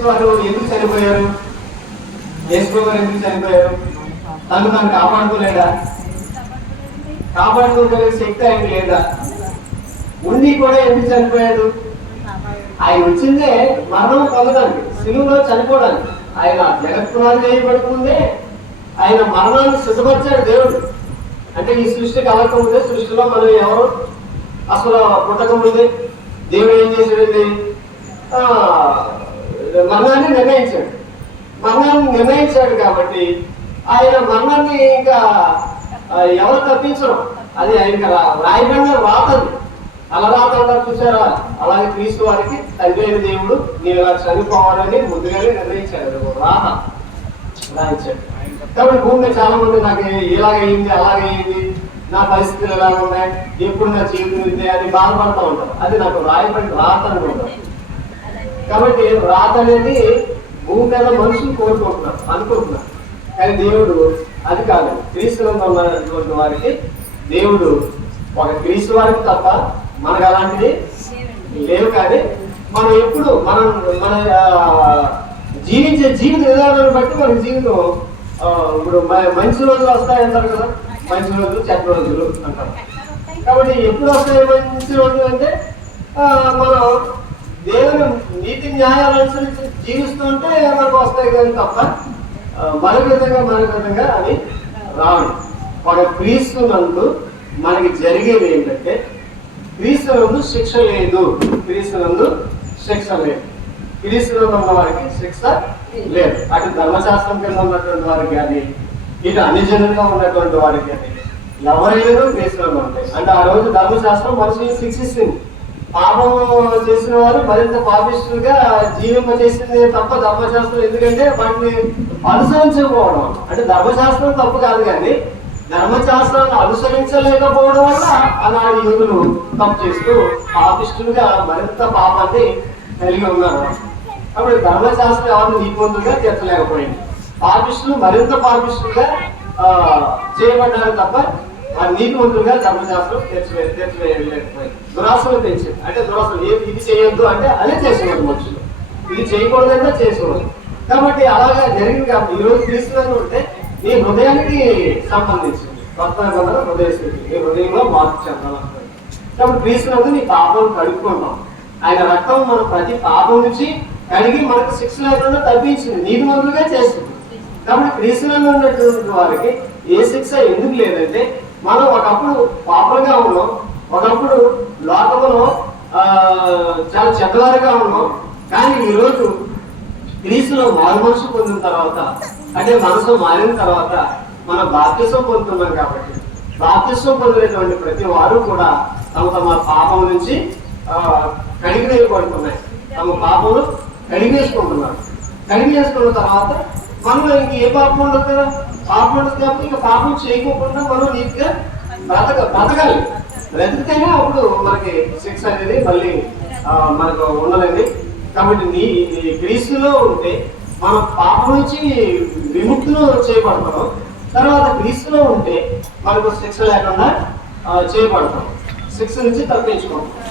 యేసుక్రీస్తు వారు ఎందుకు చనిపోయారు? యేసుక్రీస్తు వారు ఎందుకు చనిపోయారు? తను కాపాడుకోలేదా? కాపాడుకోగలిగే శక్తి ఆయన లేదా? ఉండి కూడా ఎందుకు చనిపోయాడు? ఆయన వచ్చిందే మరణం పొందడానికి, సిలువలో చనిపోవడానికి. ఆయన జగత్పునాది చేయబడుతుందే ఆయన మరణాన్ని సిద్ధపరిచాడు దేవుడు. అంటే ఈ సృష్టి కలగకముందే, సృష్టిలో మనం ఎవరు అసలు పుట్టకముందే దేవుడు ఏం చేశాడండి? మరణాన్ని నిర్ణయించాడు. మరణాన్ని నిర్ణయించాడు కాబట్టి ఆయన మరణాన్ని ఇంకా ఎవరు తప్పించరు. అది ఆయన రాయబడిన రాతది. అలా రాత అంటారు చూసారా? అలాగే క్రీస్తు వారికి తండ్రి అయిన దేవుడు నేను ఇలా చనిపోవాలని ముందుగానే నిర్ణయించాడు, రాత రాయించాడు. కాబట్టి భూమి చాలా మంది నాకు ఇలాగైంది అలాగైంది, నా పరిస్థితులు ఎలా ఉన్నాయి, ఎప్పుడు నా జీవితం ఉంది అని బాధపడుతూ ఉంటారు. అది నాకు రాయబడిన రాత అనుకుంటారు. కాబట్టి రాత అనేది భూమి మీద మనుషులు కోరుకుంటున్నారు, అనుకుంటున్నారు. కానీ దేవుడు అది కాదు. క్రీస్తులో ఉన్నటువంటి వారికి దేవుడు ఒక క్రీస్తు వారికి తప్ప మనకు అలాంటిది లేవు. కానీ మనం ఎప్పుడు మన జీవించే జీవిత విధానాన్ని బట్టి మన జీవితం ఇప్పుడు మంచి రోజులు వస్తాయంటారు కదా, మంచి రోజులు చెడ్డ రోజులు అంటారు. కాబట్టి ఎప్పుడు వస్తాయి మంచి రోజులు అంటే మనం దేవుని నీతి న్యాయాలు అనుసరించి జీవిస్తుంటే మనకు వస్తాయి కానీ తప్ప మరొక విధంగా అని రావు. ఒక క్రీస్తునందు మనకి జరిగేది ఏంటంటే క్రీస్తునందు శిక్ష లేదు. క్రీస్తునందు శిక్ష లేదు. క్రీస్తునందు ఉన్న వారికి శిక్ష లేదు. అటు ధర్మశాస్త్రం కింద ఉన్నటువంటి వారికి కానీ, ఇటు అన్యజనులుగా ఉన్నటువంటి వారికి కానీ ఎవరైనా క్రీస్తునందు ఉంటాయి. అంటే ఆ రోజు ధర్మశాస్త్రం మనుషులను శిక్షిస్తుంది. పాపం చేసిన వారు మరింత పాపిష్టులుగా జీవింపజేసింది తప్ప ధర్మశాస్త్రం. ఎందుకంటే వాటిని అనుసరించకపోవడం. అంటే ధర్మశాస్త్రం తప్పు కాదు, కానీ ధర్మశాస్త్రాన్ని అనుసరించలేకపోవడం వల్ల అలాంటి యూదులు తప్పు చేస్తూ పాపిష్టులుగా మరింత పాపాన్ని కలిగి ఉన్నారు. కాబట్టి ధర్మశాస్త్రం ఎవరిని నీతివంతులుగా తీర్చలేకపోయింది. పాపిష్టులు మరింత పాపిష్టులుగా చేయబడ్డారు తప్ప నీతివంతులుగా ధర్మశాస్త్రం తీర్చివేయలేకపోయింది. దురాశలు పెంచింది. అంటే దురాశలు ఇది చేయొద్దు అంటే అదే చేసేవాడు మనుషులు, ఇది చేయకూడదంటే చేసేవాడు. కాబట్టి అలాగా జరిగింది. కాబట్టి ఈరోజు క్రీస్తులను ఉంటే నీ హృదయానికి సంబంధించింది. కొత్త హృదయ స్థితి, నీ హృదయంలో మార్పు చెందాలంటారు. కాబట్టి క్రీస్తునందు నీ పాపం కడుక్కుంటాం. ఆయన రక్తం మన ప్రతి పాపం నుంచి కడిగి మనకు శిక్ష లేకుండా తప్పించింది, నీతిమంతులుగా చేస్తుంది. కాబట్టి క్రీస్తునందు ఉన్నటువంటి వారికి ఏ శిక్ష ఎందుకు లేదంటే మనం ఒకప్పుడు పాపలుగా ఉన్నాం, ఒకప్పుడు లోకంలో చాలా చెడ్డవారుగా ఉన్నాం. కానీ ఈరోజు క్రీస్తులో మారు మనసు పొందిన తర్వాత, అంటే మనసు మారిన తర్వాత మనం బాప్తిసం పొందుతున్నాం. కాబట్టి బాప్తిసం పొందినటువంటి ప్రతి వారు కూడా తమ పాపం నుంచి కడిగి వేయబడుతున్నాయి. తమ పాపములు కడిగి వేసుకుంటున్నారు. కడిగి వేసుకున్న తర్వాత మనలో ఇంక ఏ పాపం ఉండదు కదా. పాపం ఉండదు కాబట్టి ఇంకా పాపం చేయకోకుండా మనం నీట్గా బ్రతకాలి. బ్రతికితేనే అప్పుడు మనకి శిక్ష అనేది మళ్ళీ మనకు ఉండదండి. కాబట్టి నీ క్రీస్తులో ఉంటే మనం పాపం నుంచి విముక్తులు చేయబడతాం. తర్వాత క్రీస్తులో ఉంటే మనకు శిక్ష లేకుండా చేయబడతాం, శిక్ష నుంచి తప్పించుకుంటాం.